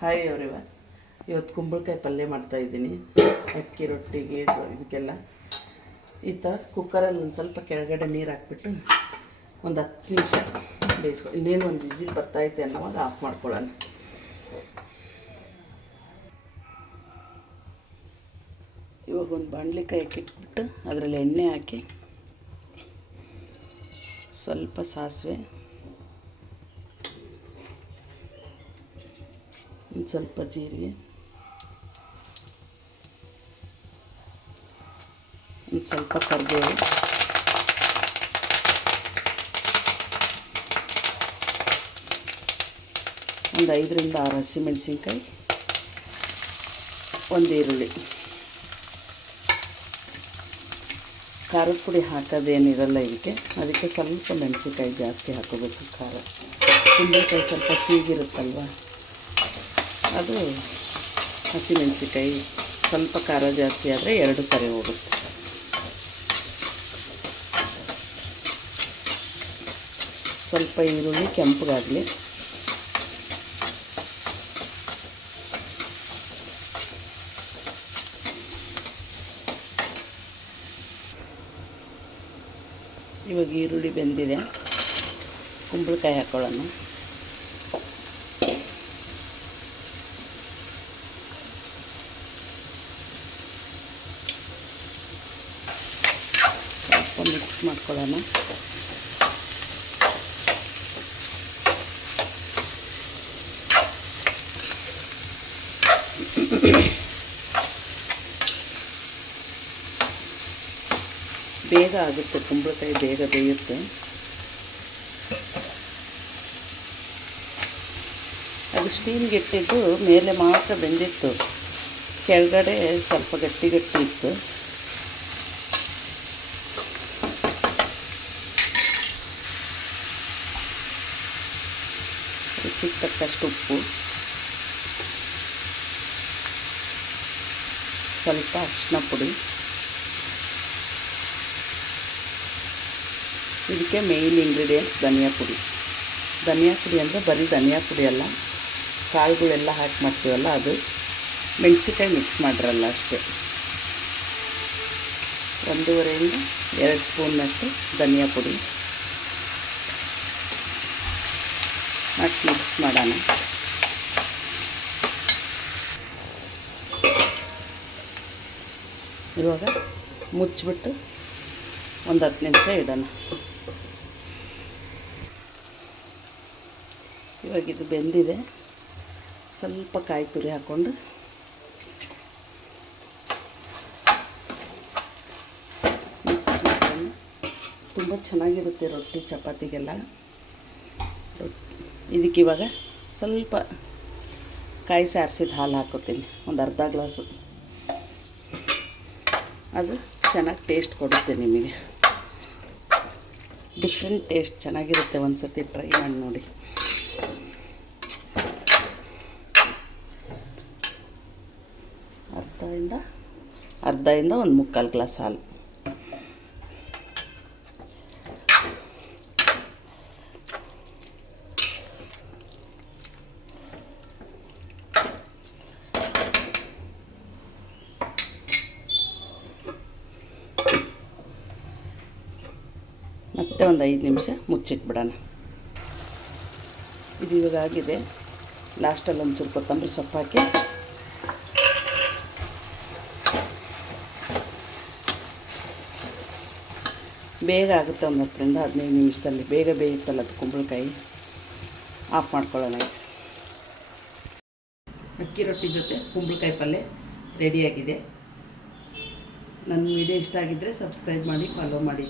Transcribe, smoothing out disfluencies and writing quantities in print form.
Hi everyone. ಇವತ್ತು ಕುಂಬಳಕಾಯಿ ಪಲ್ಯ ಮಾಡ್ತಾಯಿದ್ದೀನಿ. ಅಕ್ಕಿ ರೊಟ್ಟಿಗೆ ಇದಕ್ಕೆಲ್ಲ ಈ ಥರ ಕುಕ್ಕರಲ್ಲಿ ಒಂದು ಸ್ವಲ್ಪ ಕೆಳಗಡೆ ನೀರು ಹಾಕ್ಬಿಟ್ಟು ಒಂದು 10 ನಿಮಿಷ ಬೇಯಿಸ್ಕೊ. ಇನ್ನೇನು ಒಂದು ವಿಸಿಲ್ ಬರ್ತಾಯಿದೆ ಅನ್ನೋವಾಗ ಆಫ್ ಮಾಡ್ಕೊಳ್ಳೋಣ. ಇವಾಗ ಒಂದು ಬಾಣಲೆಕಾಯಿ ಇಟ್ಬಿಟ್ಟು ಅದರಲ್ಲಿ ಎಣ್ಣೆ ಹಾಕಿ ಸ್ವಲ್ಪ ಸಾಸಿವೆ, ಒಂದು ಸ್ವಲ್ಪ ಜೀರಿಗೆ, ಒಂದು ಸ್ವಲ್ಪ ಕರಿಬೇವು, ಒಂದು 5 ರಿಂದ 6 ಹಸಿಮೆಣಸಿನ್ಕಾಯಿ, ಒಂದು ಈರುಳ್ಳಿ. ಖಾರದ ಪುಡಿ ಹಾಕೋದೇನಿರಲ್ಲ ಇದಕ್ಕೆ, ಅದಕ್ಕೆ ಸ್ವಲ್ಪ ಮೆಣಸಿನ್ಕಾಯಿ ಜಾಸ್ತಿ ಹಾಕೋಬೇಕು. ಖಾರ ಕುಂಬಳಕಾಯಿ ಸ್ವಲ್ಪ ಸಿಗಿರುತ್ತಲ್ವ, ಅದು ಹಸಿಮೆಣಸಿನ್ಕಾಯಿ ಸ್ವಲ್ಪ ಖಾರ ಜಾಸ್ತಿ ಆದರೆ 2 ಸರಿ ಹೋಗುತ್ತೆ. ಸ್ವಲ್ಪ ಈರುಳ್ಳಿ ಕೆಂಪಗಾಗಲಿ. ಇವಾಗ ಈರುಳ್ಳಿ ಬೆಂದಿದೆ, ಕುಂಬಳಕಾಯಿ ಹಾಕೊಳ್ಳೋಣ. ಸ್ವಲ್ಪ ಮಿಕ್ಸ್ ಮಾಡ್ಕೊಳ್ಳೋಣ. ಬೇಗ ಆಗುತ್ತೆ, ಕುಂಬಳಕಾಯಿ ಬೇಗ ಬೇಯುತ್ತೆ. ಅದು ಸ್ಟೀಮ್ಗೆ ಇಟ್ಟಿದ್ದು ಮೇಲೆ ಮಾತ್ರ ಬೆಂದಿತ್ತು, ಕೆಳಗಡೆ ಸ್ವಲ್ಪ ಗಟ್ಟಿ ಗಟ್ಟಿ ಇತ್ತು. ರುಚಿಗೆ ತಕ್ಕಷ್ಟು ಉಪ್ಪು, ಸ್ವಲ್ಪ ಅರಿಶಿನ ಪುಡಿ. ಇದಕ್ಕೆ ಮೇಯ್ನ್ ಇಂಗ್ರೀಡಿಯೆಂಟ್ಸ್ ಧನಿಯಾ ಪುಡಿ. ಧನಿಯಾ ಪುಡಿ ಅಂದರೆ ಬರೀ ಧನಿಯಾ ಪುಡಿ ಅಲ್ಲ, ಕಾಳುಗಳೆಲ್ಲ ಹಾಕಿ ಮಾಡ್ತೀವಲ್ಲ ಅದು. ಮೆಣಸಿನ್ಕಾಯಿ ಮಿಕ್ಸ್ ಮಾಡಿರಲ್ಲ ಅಷ್ಟೇ. 1.5 ರಿಂದ 2 ಸ್ಪೂನ್ನಷ್ಟು ಧನಿಯಾ ಪುಡಿ ಹಾಕಿ ಮಿಕ್ಸ್ ಮಾಡೋಣ. ಇವಾಗ ಮುಚ್ಚಿಬಿಟ್ಟು ಒಂದು 10 ನಿಮಿಷ ಇಡೋಣ. ಇವಾಗ ಇದು ಬೆಂದಿದೆ. ಸ್ವಲ್ಪ ಕಾಯಿ ತುರಿ ಹಾಕ್ಕೊಂಡು ಮಿಕ್ಸ್ ಮಾಡ್ಕೊಂಡು ತುಂಬ ಚೆನ್ನಾಗಿರುತ್ತೆ ರೊಟ್ಟಿ ಚಪಾತಿಗೆಲ್ಲ. ಇದಕ್ಕೆ ಇವಾಗ ಸ್ವಲ್ಪ ಕಾಯಿ ಸಾರಿಸಿದ ಹಾಲು ಹಾಕೋತೀನಿ, ಒಂದು ಅರ್ಧ ಗ್ಲಾಸು. ಅದು ಚೆನ್ನಾಗಿ ಟೇಸ್ಟ್ ಕೊಡುತ್ತೆ ನಿಮಗೆ. ಡಿಫ್ರೆಂಟ್ ಟೇಸ್ಟ್ ಚೆನ್ನಾಗಿರುತ್ತೆ, ಒಂದು ಸತಿ ಟ್ರೈ ಮಾಡಿ ನೋಡಿ. ಅರ್ಧದಿಂದ 1/4 ಗ್ಲಾಸ್ ಹಾಲು. ಮತ್ತೆ ಒಂದು 5 ನಿಮಿಷ ಮುಚ್ಚಿಟ್ಬಿಡೋಣ. ಇದು ಇವಾಗ ಆಗಿದೆ. ಲಾಸ್ಟಲ್ಲಿ ಒಂಚೂರು ಕೊತ್ತಂಬರಿ ಸೊಪ್ಪು ಹಾಕಿ ಬೇಗ ಆಗುತ್ತೆ. ಒಂದು 10 ರಿಂದ 15 ನಿಮಿಷದಲ್ಲಿ ಬೇಗ ಬೇಯುತ್ತಲ್ಲ ಅದು ಕುಂಬಳಕಾಯಿ. ಆಫ್ ಮಾಡ್ಕೊಳ್ಳೋಣ. ಅಕ್ಕಿ ರೊಟ್ಟಿ ಜೊತೆ ಕುಂಬಳಕಾಯಿ ಪಲ್ಯ ರೆಡಿಯಾಗಿದೆ. ನನ್ನ ವಿಡಿಯೋ ಇಷ್ಟ ಆಗಿದ್ದರೆ ಸಬ್ಸ್ಕ್ರೈಬ್ ಮಾಡಿ, ಫಾಲೋ ಮಾಡಿ.